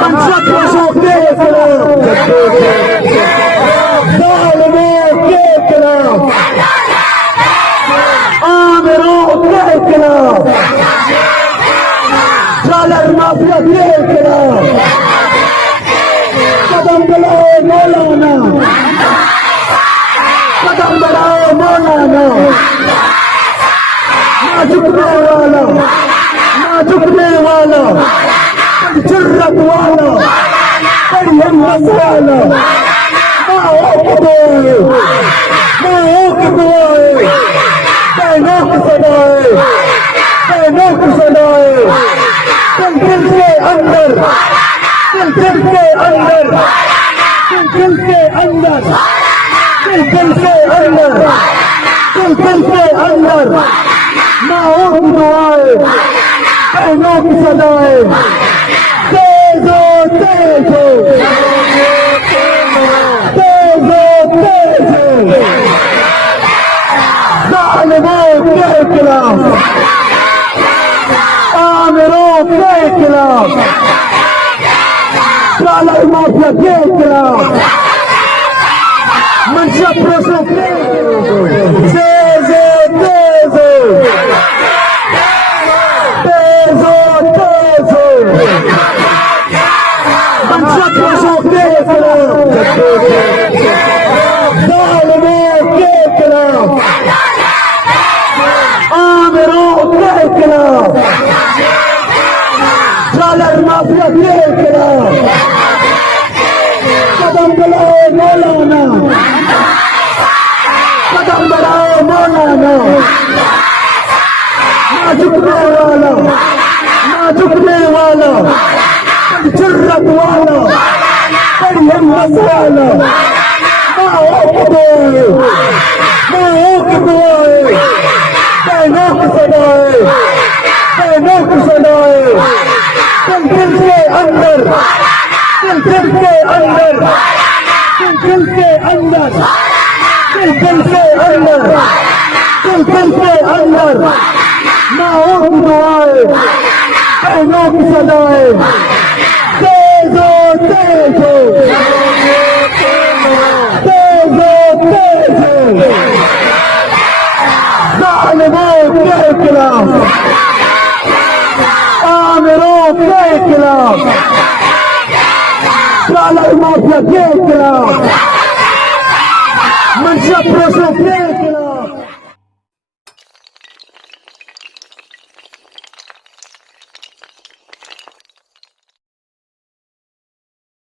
मंशा प्रशों के खिलाफ, जालिमों के खिलाफ, आमिरों के खिलाफ, जालर माफिया के खिलाफ कदम बढ़ाओ मौलाना, कदम बढ़ाओ मौलाना। ना झुकने वाला, ना झुकने वाला, जुर्रत वाला, बड़ी हिम्मत वाला, माओ की दुआएं, माओ की दुआएं, बहनों की सदाएं, बहनों की सदाएं, दिल के अंदर, दिल के अंदर, दिल के अंदर, दिल के अंदर, दिल के अंदर, माओ की दुआएं, बहनों की सदाएं, तेज हो, तेज हो, तेज हो, तेज हो, जालिमों के खिलाफ, आमिरों के खिलाफ, जालर माफिया के खिलाफ, मंशा प्रशों के तेज हो, तेज हो, तेज हो, तेज हो, मंशा प्रशों के खिलाफ, जालिमों के खिलाफ, आमिरों के खिलाफ, जालर माफिया के खिलाफ कदम बढ़ाओ मौलाना, कदम बढ़ाओ मौलाना। ना झुकने वाला, ना झुकने वाला, जुर्रत वाला, बड़ी हिम्मत वाला, माओ की दुआएं, माओ की दुआएं, बहनों की सदाएं, बहनों की सदाएं, दिल के अंदर, दिल के अंदर, दिल के अंदर, दिल के अंदर, दिल के अंदर, माओ की दुआएं, बहनों की सदाएं, तेज हो, तेज हो, तेज हो, तेज हो, जालिमों के खिलाफ, आमिरों के खिलाफ, जालर माफिया के खिलाफ, मंशा प्रशों के